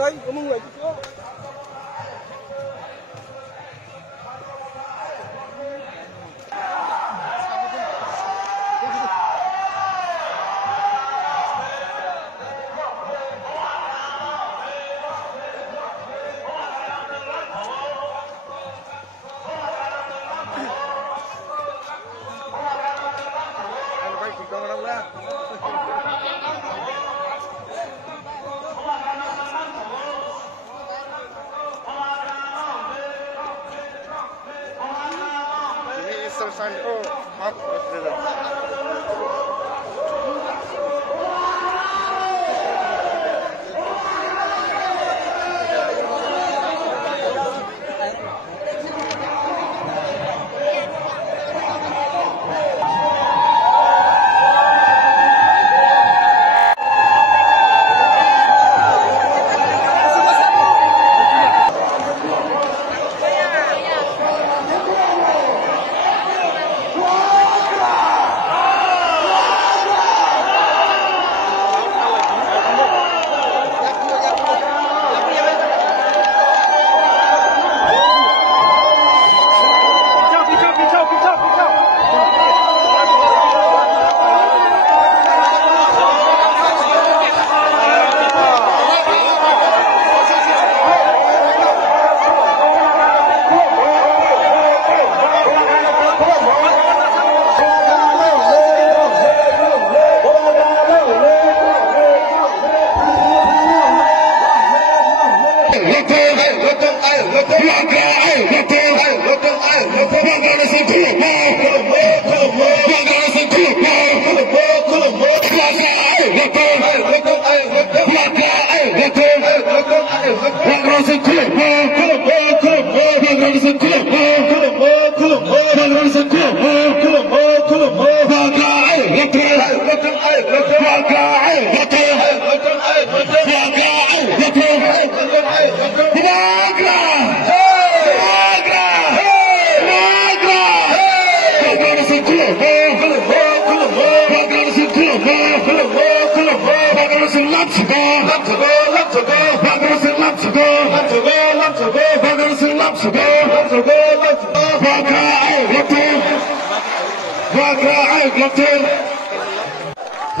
Đấy, có một người trước.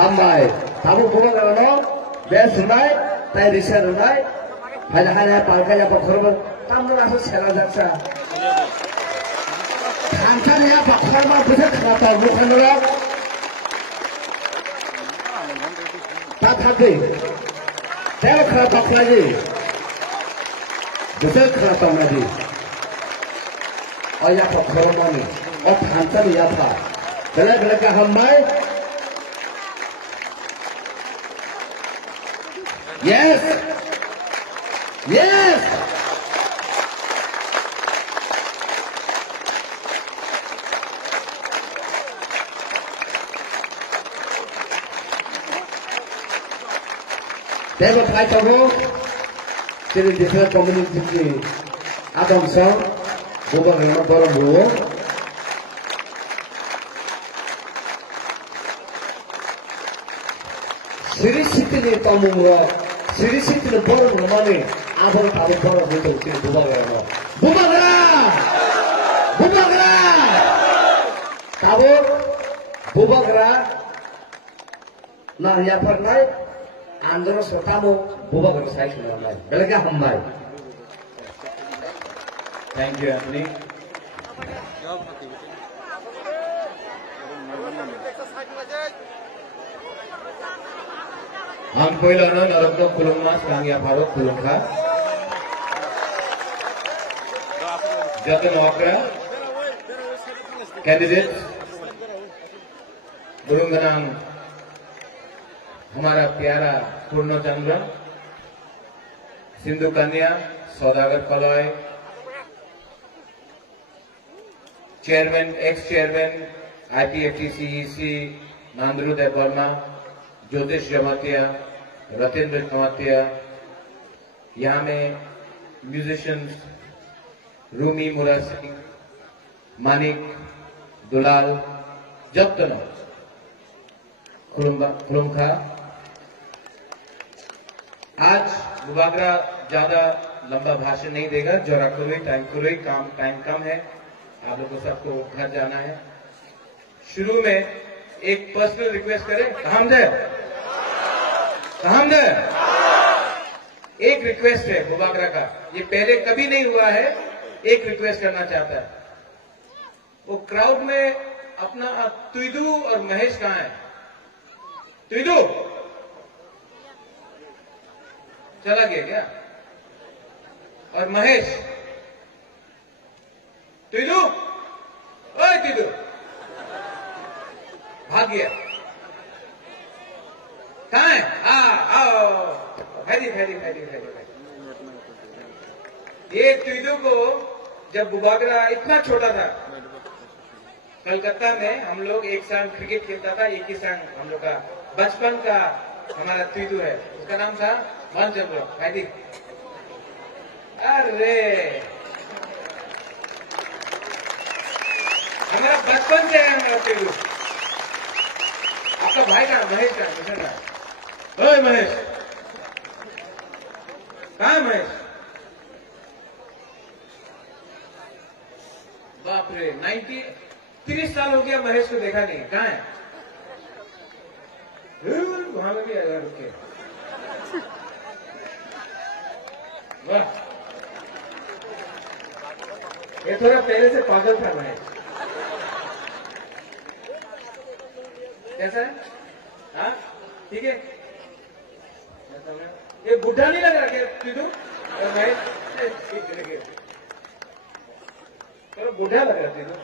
Hambai, tamu bukan orang, best runai, tay research runai, hanya palkanya pakkorban, tamu rasa sekarang jaksa. Kantornya pakkorban besar kata bukan orang, tak hati, dia kata lagi, besar kata lagi, oh ya pakkorban ni, oh kantornya apa? Benar-benar hambai. Yes. Yes. Dapat saya tahu, jadi different community ni, ada misal, bukan orang orang buo, siri situ ni tamu mula. Siri situ baru namanya, abang tahu baru betul betul bubagra, bubagra, tahu bubagra, nah yang pernah, andor setamu bubagra saya sudah namanya, belega hambai. Thank you, Anthony. हम पहिला नरकनो खुलुमना सांगिया भारत खुलुमखा जतन वाकरा candidate गुरुंगनाम हमारा प्यारा पूर्णचंद्र सिंधु कन्या सौदागर कलय chairman x chairman IPFTCEC नांदरू देव वर्मा ज्योतिष जमातिया रतेंद्र जमातिया यहाँ में musicians Rumi मुरा सिंह मानिक दुलाल जब तक खुलुमखा आज बुबागरा ज्यादा लंबा भाषण नहीं देगा जरा कुरुई टाइम कम है आप लोगों को सबको घर जाना है शुरू में एक पर्सनल रिक्वेस्ट करें एक रिक्वेस्ट है बुबागरा का ये पहले कभी नहीं हुआ है एक रिक्वेस्ट करना चाहता है वो क्राउड में अपना तुइदू और महेश कहाँ है तुइदू चला गया क्या और महेश तुइदू ओए तुइदू भाग गया कहाँ है आओ फैली ये तुइदू को जब बुबागरा इतना छोटा था कलकत्ता में हम लोग एक संग क्रिकेट खेलता था एक ही संग हम लोग का बचपन का हमारा तुइदू है उसका नाम था मनचंद्र फैली अरे हमारा बचपन से है हमारा तुइदू आपका भाई का महेश का किशन का ओए महेश कहाँ है महेश बाप रे 30 साल हो गया महेश को देखा नहीं कहाँ है वहां में भी आएगा रुके ये थोड़ा पहले से पागल था महेश कैसा है हाँ ठीक है ये बुढ़ा नहीं लग रहा क्या तुझू थोड़ा बुढ़ा लग रहा तुझू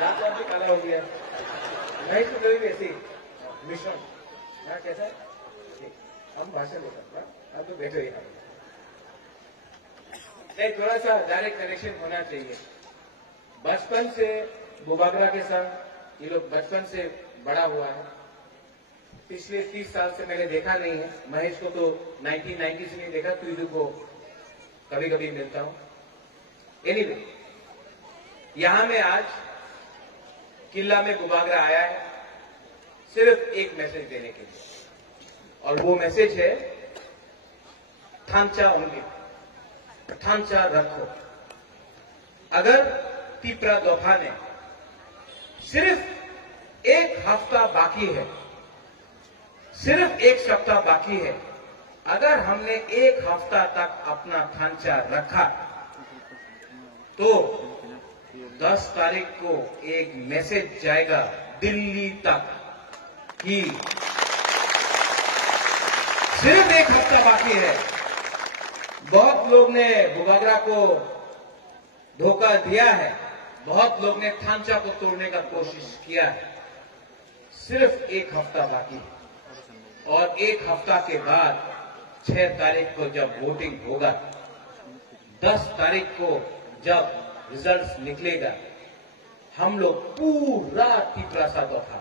दांत वाँत भी काला हो गया नहीं तो कभी ऐसी मिश्रण हाँ कैसा है हम भाषण दे सकते अब तो बैठो यहाँ नहीं, थोड़ा सा डायरेक्ट कनेक्शन होना चाहिए। बचपन से बुबागरा के साथ ये लोग बचपन से बड़ा हुआ है। पिछले 30 साल से मैंने देखा नहीं है। महेश को तो 1990 से नहीं देखा, तुझे को कभी कभी मिलता हूं। एनीवे, यहां में आज किला में बुबागरा आया है सिर्फ एक मैसेज देने के लिए, और वो मैसेज है थांचा उनके, थांचा रखो। अगर तिप्रा दोफा ने सिर्फ एक हफ्ता बाकी है, सिर्फ एक सप्ताह बाकी है, अगर हमने एक हफ्ता तक अपना थांचा रखा तो 10 तारीख को एक मैसेज जाएगा दिल्ली तक कि सिर्फ एक हफ्ता बाकी है। बहुत लोग ने बुबागरा को धोखा दिया है, बहुत लोग ने थांचा को तोड़ने का कोशिश किया है। सिर्फ एक हफ्ता बाकी है, और एक हफ्ता के बाद 6 तारीख को जब वोटिंग होगा, 10 तारीख को जब रिजल्ट्स निकलेगा, हम लोग पूरा तिप्रासा दोफा,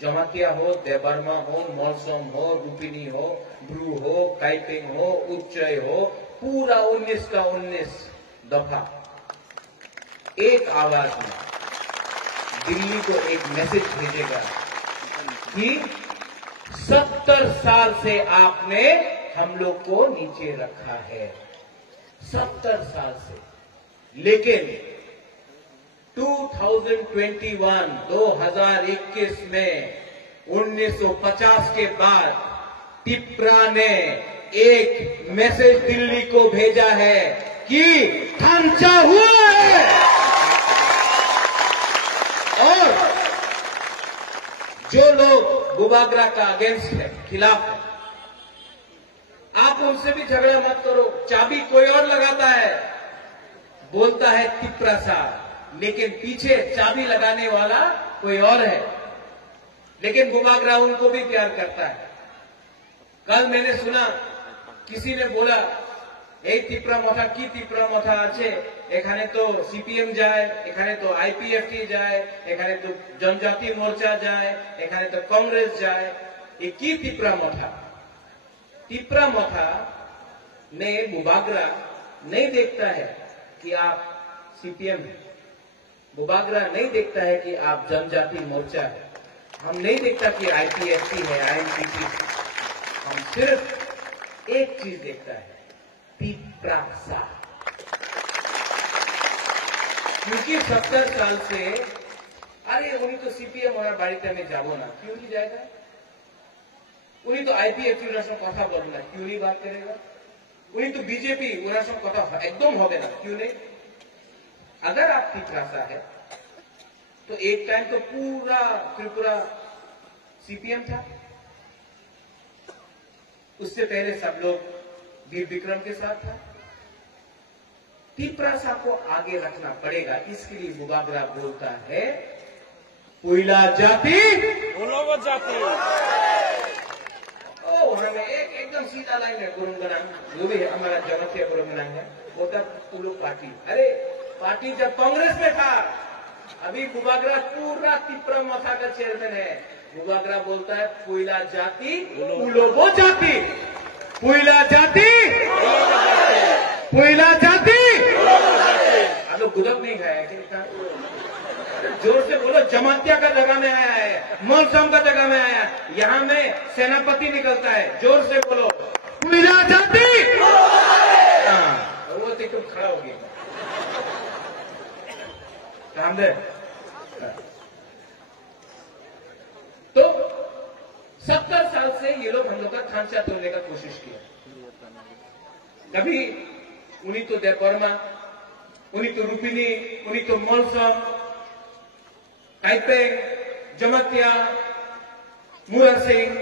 जमातिया हो, देबर्मा हो, मोलसोम हो, रुपिनी हो, ब्रू हो, काइपिंग हो, उच्चय हो, पूरा 19 का 19 दफा एक आवाज में दिल्ली को एक मैसेज भेजेगा कि 70 साल से आपने हम लोग को नीचे रखा है, 70 साल से। लेकिन 2021 में 1950 के बाद तिप्रा ने एक मैसेज दिल्ली को भेजा है कि थांचा हुआ है। और जो लोग बुबागरा का अगेंस्ट है, खिलाफ है, आप उनसे भी झगड़ा मत करो। चाबी कोई और लगाता है, बोलता है तिप्रासा, लेकिन पीछे चाबी लगाने वाला कोई और है। लेकिन बुबागरा उनको भी प्यार करता है। कल मैंने सुना किसी ने बोला, এই তিপ্রা মথা কি তিপ্রা মথা আছে, এখানে তো সিপিএম যায়, এখানে তো আইপিএফটি যায়, এখানে তো जनजाति मोर्चा যায়, এখানে তো कांग्रेस যায়, ये की तिप्रा मथा? तिप्रा मथा में बुबागरा नहीं देखता है कि आप सीपीएम है, बुबागरा नहीं देखता है कि आप जनजाति मोर्चा है, हम नहीं देखता कि आईपीएफटी है, आईएनसीपी। हम सिर्फ एक चीज देखता है, तिप्रासा। क्योंकि 70 साल से अरे उन्हीं तो सीपीएम और बाड़ीते में जाबो ना, क्यों नहीं जाएगा? उन्हीं तो आईपीएफटी कथा बोलना, क्यों नहीं बात करेगा? उन्हीं तो बीजेपी कथा एकदम हो गया, क्यों नहीं? अगर आप तिप्रासा है तो एक टाइम तो पूरा त्रिपुरा सीपीएम था, उससे पहले सब लोग वीर विक्रम के साथ था। तिप्रासा को आगे रखना पड़ेगा, इसके लिए बुबागरा बोलता है पुइला जाति उलोगो जाति। हमें एकदम सीधा लाइन है गुरुंगना, जो भी है हमारा जनतीय गुरुंगना है, बोलता पुलो पार्टी। अरे पार्टी जब कांग्रेस में था, अभी बुबागरा पूरा तिप्रा मथा का चेयरमैन है। बुबागरा बोलता है पुइला जाति उलोगो जाति, पुइला जाति पुइला जाति। अब लोग गुदक नहीं खाया क्या? जोर से बोलो, जमातिया का जगह में आया है, मौसम का जगह में आया है, यहाँ में सेनापति निकलता है, जोर से बोलो पुइला जाति। हाँ, वो देखो खड़ा हो गया रामदेव। तो 70 साल से ये लोग हम लोग का खांचा तोड़ने का कोशिश किया। कभी उन्हीं तो देपरमा, उन्हीं तो रुपिनी, उन्हीं तो मोलसम, टाइपेंग, जमातिया, मुरार सिंह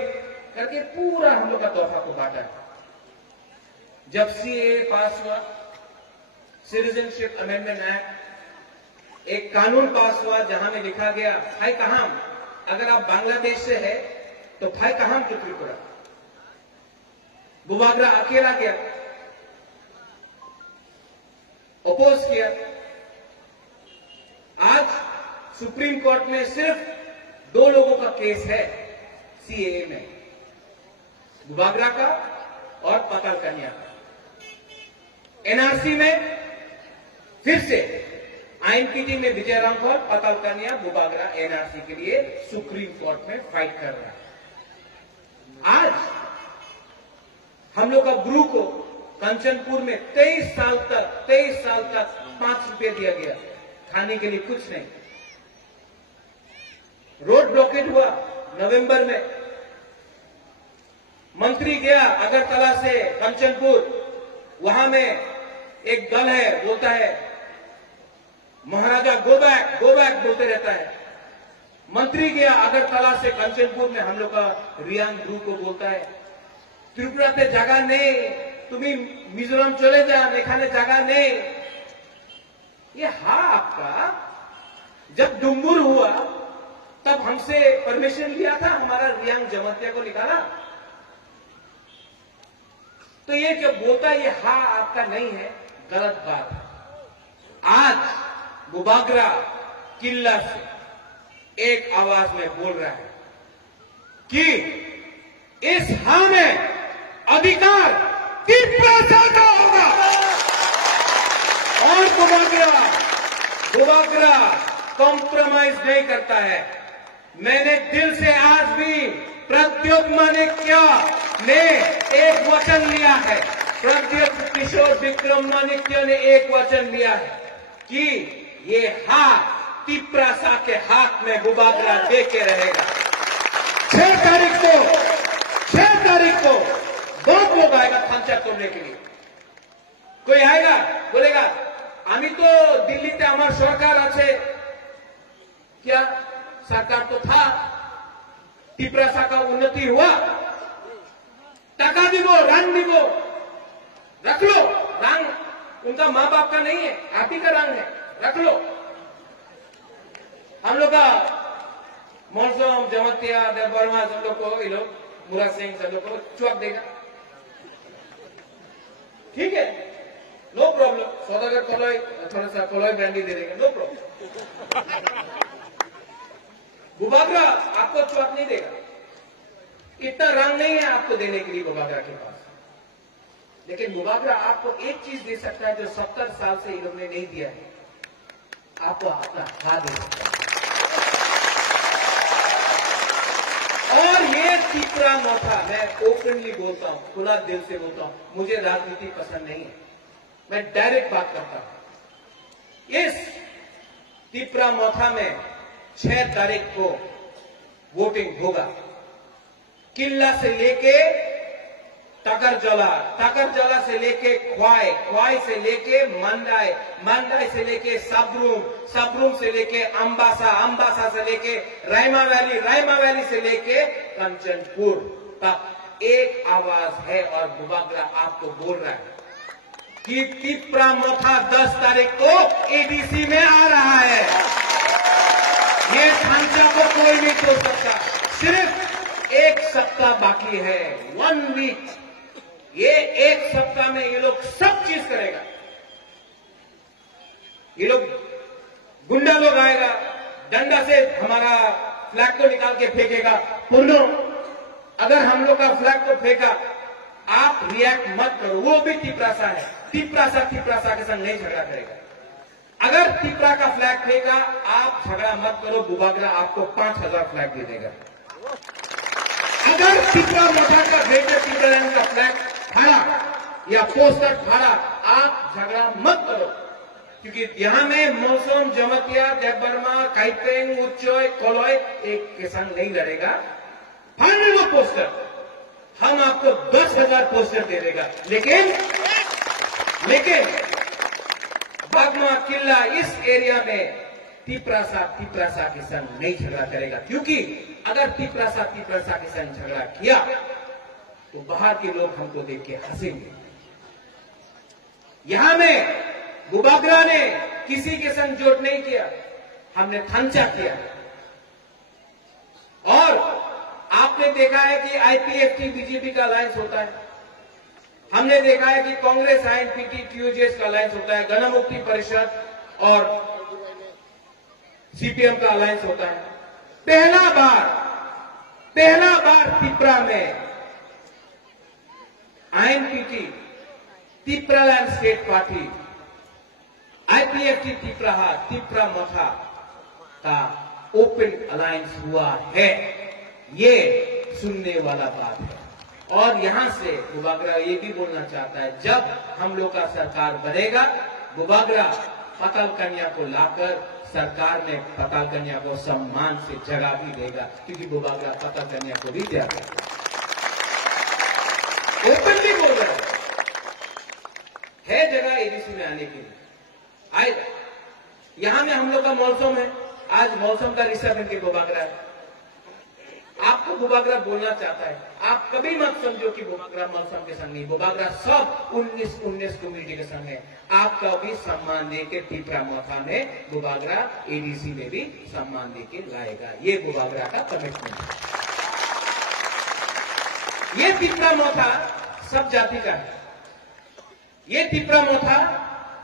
करके पूरा हम लोग का तोहफा को बांटा। जब सीए पास हुआ, सिटीजनशिप अमेंडमेंट एक्ट, एक कानून पास हुआ जहां में लिखा गया भाई कहां, अगर आप बांग्लादेश से है तो भाई कहां तो त्रिपुरा। बुबागरा अकेला गया, अपोज किया। आज सुप्रीम कोर्ट में सिर्फ 2 लोगों का केस है सीएए में, बुबागरा का और पाताल कन्या का। एनआरसी में फिर से आईएनपीटी में विजय रामफल, पाताल कन्या, बुबागरा एनआरसी के लिए सुप्रीम कोर्ट में फाइट कर रहा है। आज हम लोग का गुरु को कंचनपुर में 23 साल तक 5 रुपए दिया गया, खाने के लिए कुछ नहीं। रोड ब्लॉकेट हुआ नवंबर में, मंत्री गया अगरतला से कंचनपुर, वहां में एक दल है बोलता है महाराजा गो बैक बोलते रहता है। मंत्री गया अगरतला से कंचनपुर में, हम लोग का रियांग गुरु को बोलता है त्रिपुरा से जगह नहीं, तुम्हें मिजोरम चले जा, मेघालय जगह नहीं। ये आपका जब डुम्बुर हुआ तब हमसे परमिशन लिया था, हमारा रियांग जमतिया को निकाला। तो ये जब बोलता है ये आपका नहीं है, गलत बात है। आज बुबागरा किला से एक आवाज में बोल रहा है कि इस में अधिकार तिब्बत का होगा और बुबागरा कॉम्प्रोमाइज नहीं करता है। मैंने दिल से आज भी प्रद्युत माणिक्य ने एक वचन लिया है, प्रद्युत किशोर विक्रमादित्य ने एक वचन लिया है कि ये हाथ तिप्रासा के हाथ में बुबागरा दे के रहेगा। 6 तारीख को बहुत लोग आएगा थांचा तोड़ने के लिए। कोई आएगा बोलेगा आमी तो दिल्ली ते हमार सरकार आछे, क्या सरकार तो था, तिप्रासा का उन्नति हुआ, टका दिवो, रंग दिवो, रख लो। रंग उनका मां बाप का नहीं है, आप ही का रंग है, रख लो। हम लोग का मौसम जमतिया देवबर्मा सब लोग को, ये लोग मुरा सिंह सब लोग को चौक देगा, ठीक है, नो प्रॉब्लम। सौदागर कलोई थोड़ा सा कलोई ब्रांडी दे देगा, नो प्रॉब्लम। बुबागरा आपको चौक नहीं देगा, इतना रंग नहीं है आपको देने के लिए बुबागरा के पास। लेकिन बुबागरा आपको एक चीज दे सकता है जो 70 साल से इन लोगों ने नहीं दिया है, आपको अपना हाथ दे सकता है। और ये तीसरा मौका, मैं ओपनली बोलता हूं, खुला दिल से बोलता हूं, मुझे राजनीति पसंद नहीं है, मैं डायरेक्ट बात करता हूं। इस तीसरा मौका में 6 तारीख को वोटिंग होगा। किला से लेके टाकरजला से लेके ख्वाई से लेके मंडाई से लेके सबरूम से लेके अंबासा से लेके रायमा वैली से लेके कंचनपुर तक एक आवाज है। और बुबागरा आपको बोल रहा है कि तिप्रा मोथा 10 तारीख को एडीसी में आ रहा है। ये थांचा को कोई नहीं छोड़ सकता। सिर्फ 1 सप्ताह बाकी है, 1 वीक। ये 1 सप्ताह में ये लोग सब चीज करेगा। ये लोग गुंडा लोग आएगा, डंडा से हमारा फ्लैग को निकाल के फेंकेगा। पुनो अगर हम लोग का फ्लैग को फेंका, आप रिएक्ट मत करो, वो भी तिप्रासा है। तिप्रासा के संग नहीं झगड़ा करेगा। अगर तिप्रा का फ्लैग फेंका, आप झगड़ा मत करो, बुबागरा आपको 5000 फ्लैग दे देगा। अगर तिप्रा मोथा का ग्रेटर टीचर का फ्लैग खड़ा या पोस्टर खड़ा, आप झगड़ा मत करो, क्योंकि यहां में मौसम जमतिया देवबर्मा काइपेंग उच्चोय कोलोय एक के संग नहीं लड़ेगा। फाड़ लो पोस्टर, हम आपको 10,000 पोस्टर दे देगा। लेकिन बागमा किला इस एरिया में तिप्रासा के संग नहीं झगड़ा करेगा, क्योंकि अगर तिप्रासा के संग झगड़ा किया तो बाहर के लोग हमको देख के हंसेंगे। यहां में बुबागरा ने किसी के संग जोड़ नहीं किया, हमने थांचा किया। और आपने देखा है कि आईपीएफटी बीजेपी का अलायंस होता है, हमने देखा है कि कांग्रेस आईएनपीटी टीयूजेएस का अलायंस होता है, गण मुक्ति परिषद और सीपीएम का अलायंस होता है। पहला बार त्रिपुरा में INPT Tripuraland state party IPFT Tripura Motha का ओपन अलायंस हुआ है। ये सुनने वाला बात है। और यहां से बुबागरा ये भी बोलना चाहता है, जब हम लोग का सरकार बनेगा, बुबागरा पाताल कन्या को लाकर सरकार में पाताल कन्या को सम्मान से जगह भी देगा, क्योंकि बुबागरा पाताल कन्या को भी दिया गया। ओपनली बोल रहे है जगह एबीसी में आने के लिए आएगा। यहां में हम लोग का मौसम है, आज मौसम का रिसर्व इनके बुबागरा है। आपको बुबागरा बोलना चाहता है, आप कभी मत समझो कि बुबागरा मौसम के संग नहीं, बुबागरा सब 19 कम्युनिटी के संग है। आपका भी सम्मान देके त्रिपुरा मथा में बुबागरा एडीसी में भी सम्मान देके लाएगा। ये बुबागरा का कमिटमेंट है। ये त्रिपुरा मथा सब जाति का है, ये त्रिपुरा मथा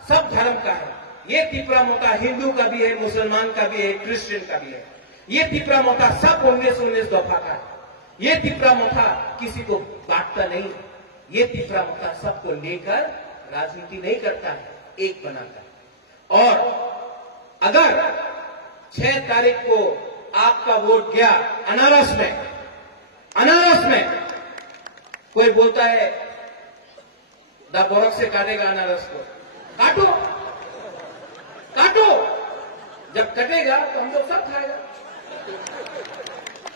सब धर्म का है। ये त्रिपुरा मथा हिंदू का भी है, मुसलमान का भी है, क्रिश्चियन का भी है। ये त्रिपुरा मथा सब 19 दफा का है। ये त्रिपुरा मथा किसी को बांटता नहीं है। ये त्रिपुरा मथा सबको लेकर राजनीति नहीं करता है, एक बनाता है। और अगर 6 तारीख को आपका वोट गया अनारस में कोई बोलता है द बोरक से काटेगा अनारस को, काटो, जब कटेगा तो हम लोग सब खाएगा।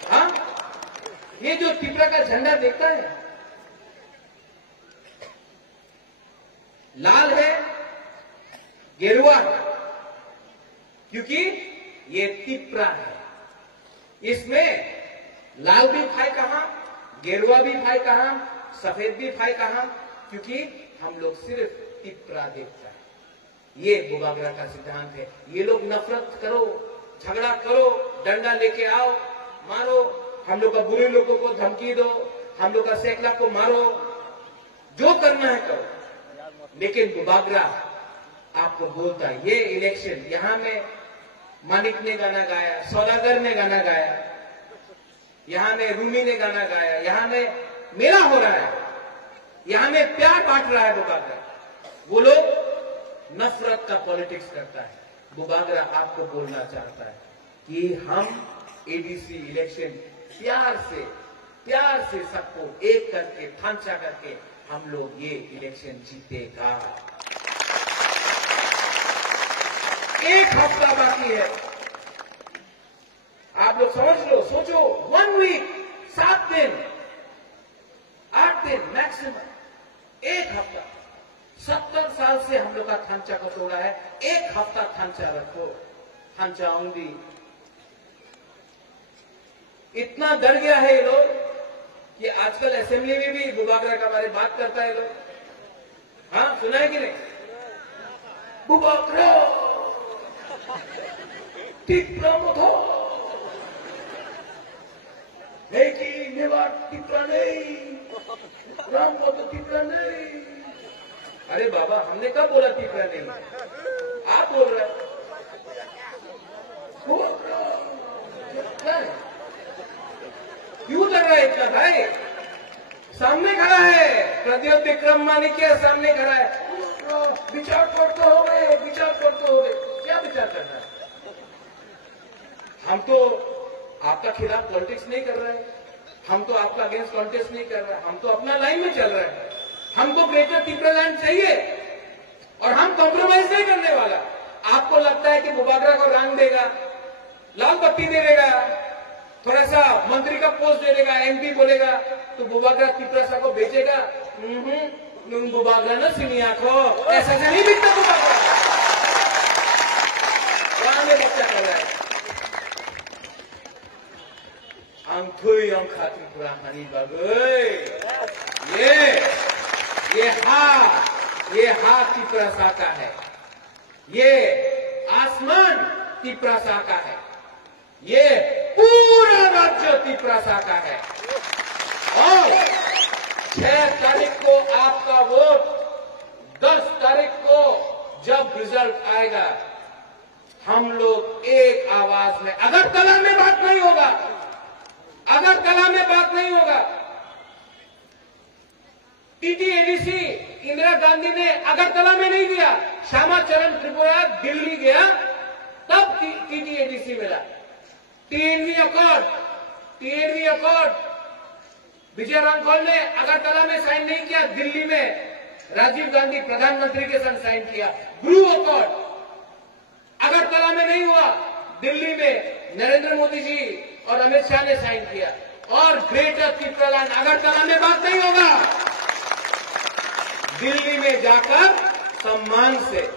हाँ, ये जो त्रिपुरा का झंडा देखता है, लाल है, गेरुआ है, क्योंकि ये त्रिपुरा है। इसमें लाल भी भाई कहां, गेरुआ भी भाई कहां, सफेद भी भाई कहां, क्योंकि हम लोग सिर्फ त्रिपुरा देखता है। ये बुबागरा का सिद्धांत है। ये लोग नफरत करो, झगड़ा करो, डंडा लेके आओ, मारो, हम लोग का बुरे लोगों को धमकी दो, हम लोग का सैकड़ा को मारो, जो करना है करो। लेकिन बुबागरा आपको बोलता है, ये इलेक्शन, यहां में मानिक ने गाना गाया, सौदागर ने गाना गाया, यहां में रूमी ने गाना गाया, यहां में मेला हो रहा है, यहां में प्यार बांट रहा है बुबागरा। वो लोग नफरत का पॉलिटिक्स करता है। बुबागरा आपको बोलना चाहता है कि हम एडीसी इलेक्शन प्यार से सबको एक करके, थांचा करके हम लोग ये इलेक्शन जीतेगा। एक हफ्ता बाकी है, आप लोग समझ लो, सोचो, 1 वीक, 7 दिन, 8 दिन मैक्सिमम, एक हफ्ता। 70 साल से हम लोग का थांचा को तोड़ा है, एक हफ्ता थांचा रखो, थांचा ओनली। इतना डर गया है ये लोग कि आजकल असेंबली में भी बुबागरा के बारे में बात करता है लोग। हाँ, सुना है कि नहीं? बुबागरा त्रिपुरा मथा लेकिन मेवाड़ त्रिपुरा नहीं, राम को तो त्रिपुरा नहीं। अरे बाबा, हमने कब बोला त्रिपुरा नहीं? आप बोल रहे हैं। क्यों लग रहा है इतना भाई? सामने खड़ा है प्रद्योत विक्रम मानिक्य, सामने खड़ा है। विचार करते हो गए, क्या विचार करना है? हम तो आपका खिलाफ पॉलिटिक्स नहीं कर रहे हैं, हम तो आपका अगेंस्ट कॉन्टेस्ट नहीं कर रहे हैं, हम तो अपना लाइन में चल रहे हैं। हमको ग्रेटर त्रिपुरालैंड चाहिए और हम कॉम्प्रोमाइज नहीं करने वाला। आपको लगता है कि बुबागरा को रंग देगा, लाल बत्ती दे देगा, थोड़ा सा मंत्री का पोस्ट दे देगा, एमपी बोलेगा तो बुबागरा त्रिपुरा को बेचेगा? बुबागरा ना सिनिया को ऐसा नहीं बिकता बुबागरा। वहां में बच्चा कर रहा है अंकुई अंखा त्रिपुरा हनी बगई। ये हाथ त्रिपुरा सा का है, ये आसमान त्रिपुरा सा का है, ये पूरा राज्य त्रिपुरा सा का है। और 6 तारीख को आपका वोट, 10 तारीख को जब रिजल्ट आएगा, हम लोग एक आवाज में, अगरतला में बात नहीं होगा, अगरतला में बात नहीं होगा। टीटीएडीसी इंदिरा गांधी ने अगरतला में नहीं दिया, श्यामा चरण त्रिपुरा दिल्ली गया तब टीटीएडीसी मिला। टीएनवी अकॉर्ड विजय रामफल ने अगरतला में साइन नहीं किया, दिल्ली में राजीव गांधी प्रधानमंत्री के संग साइन किया। ब्रू अकॉर्ड अगरतला में नहीं हुआ, दिल्ली में नरेंद्र मोदी जी और अमित शाह ने साइन किया। और ग्रेटर त्रिपुरा लैंड, अगरतला में बात नहीं होगा, दिल्ली में जाकर सम्मान से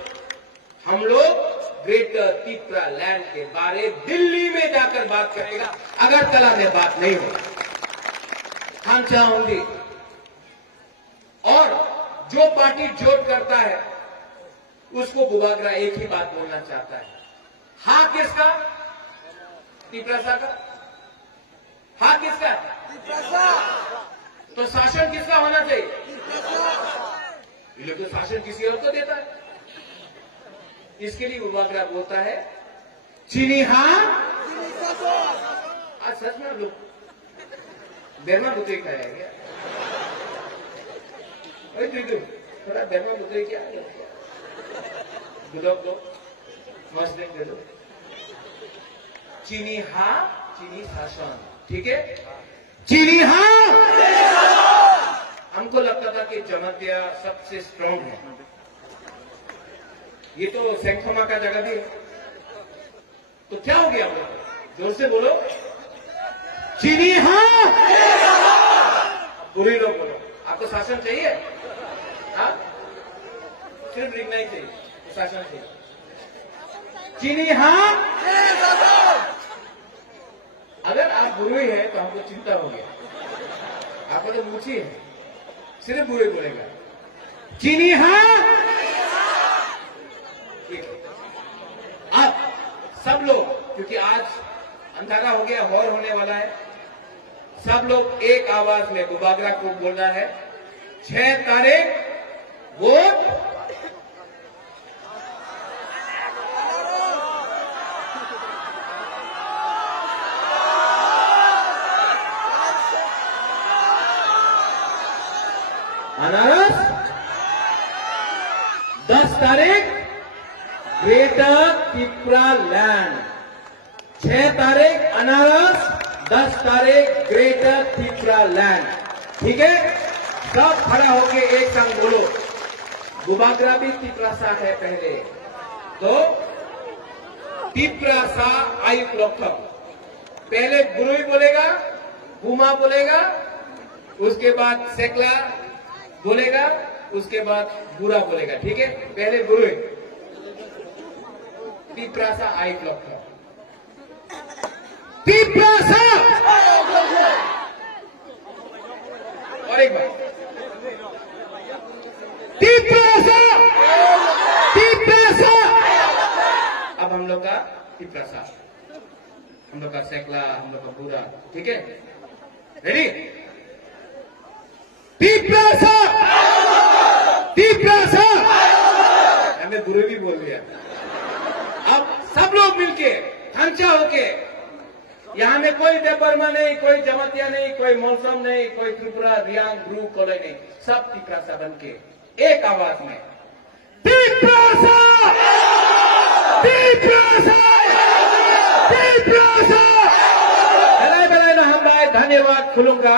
हम लोग ग्रेटर त्रिपुरा लैंड के बारे दिल्ली में जाकर बात करेगा, अगरतला में बात नहीं होगा। हम चाहूंगी, और जो पार्टी जोड़ करता है उसको बुबागरा एक ही बात बोलना चाहता है, हाँ किसका? त्रिपुरा का। हाँ किसका? तो शासन किसका होना चाहिए? ये लोग तो शासन किसी और को देता है। इसके लिए बुबागरा बोलता है चीनी हाँ। आज सच में लोग बेरमा बुतरी खाया क्या? थोड़ा बेरमा बुतरी क्या दो मस्त दे दो। चीनी हाँ, चीनी शासन, ठीक है? चीनी हाँ। हमको लगता था कि जमातिया सबसे स्ट्रांग है, ये तो सेंखमा का जगह भी है, तो क्या हो गया? जोर से बोलो, चीनी हाँ। बुरी लोग बोलो, आपको शासन चाहिए? हाँ, सिर्फ लिखना ही चाहिए, शासन चाहिए। चीनी हाँ। अगर आप बुरी है तो हमको चिंता हो गया, आपको तो मूछी है, सिर्फ बुरे बोलेगा चीनी हाँ। अब सब लोग, क्योंकि आज अंधारा हो गया, हौर होने वाला है, सब लोग एक आवाज में बुबागरा को बोलना है 6 तारीख वोट अनारस, 10 तारीख ग्रेटर त्रिपुरा लैंड, 6 तारीख अनारस, 10 तारीख ग्रेटर त्रिपुरा लैंड, ठीक है? सब खड़ा होके एक संग बोलो। बुबागरा भी त्रिपुरा सा है पहले, तो त्रिपुरा सा आयुक्त लोकम, पहले गुरुई बोलेगा, बुमा बोलेगा, उसके बाद सेकला बोलेगा, उसके बाद बुरा बोलेगा, ठीक है? पहले गुरुई त्रिपुरा सा आयुक्त लोकम, त्रिपुरा सा। और एक बार त्रिपुरा सा, त्रिपुरा सा। अब हम लोग का त्रिपुरा सा, हम लोग का सेकला, हम लोग का बुरा, ठीक है? रेडी? त्रिपुरा सा, त्रिपुरा सा। हमें बुरे भी बोल दिया। अब सब लोग मिलके खंचा होके, यहां में कोई देबर्मा नहीं, कोई जमातिया नहीं, कोई मौसम नहीं, कोई त्रिपुरा, रियांग, ब्रू, कोले नहीं, सब त्रिपुरा सा बन के एक आवाज में त्रिपुरा सा, त्रिपुरा सा, त्रिपुरा सा। धन्यवाद, खुलूंगा।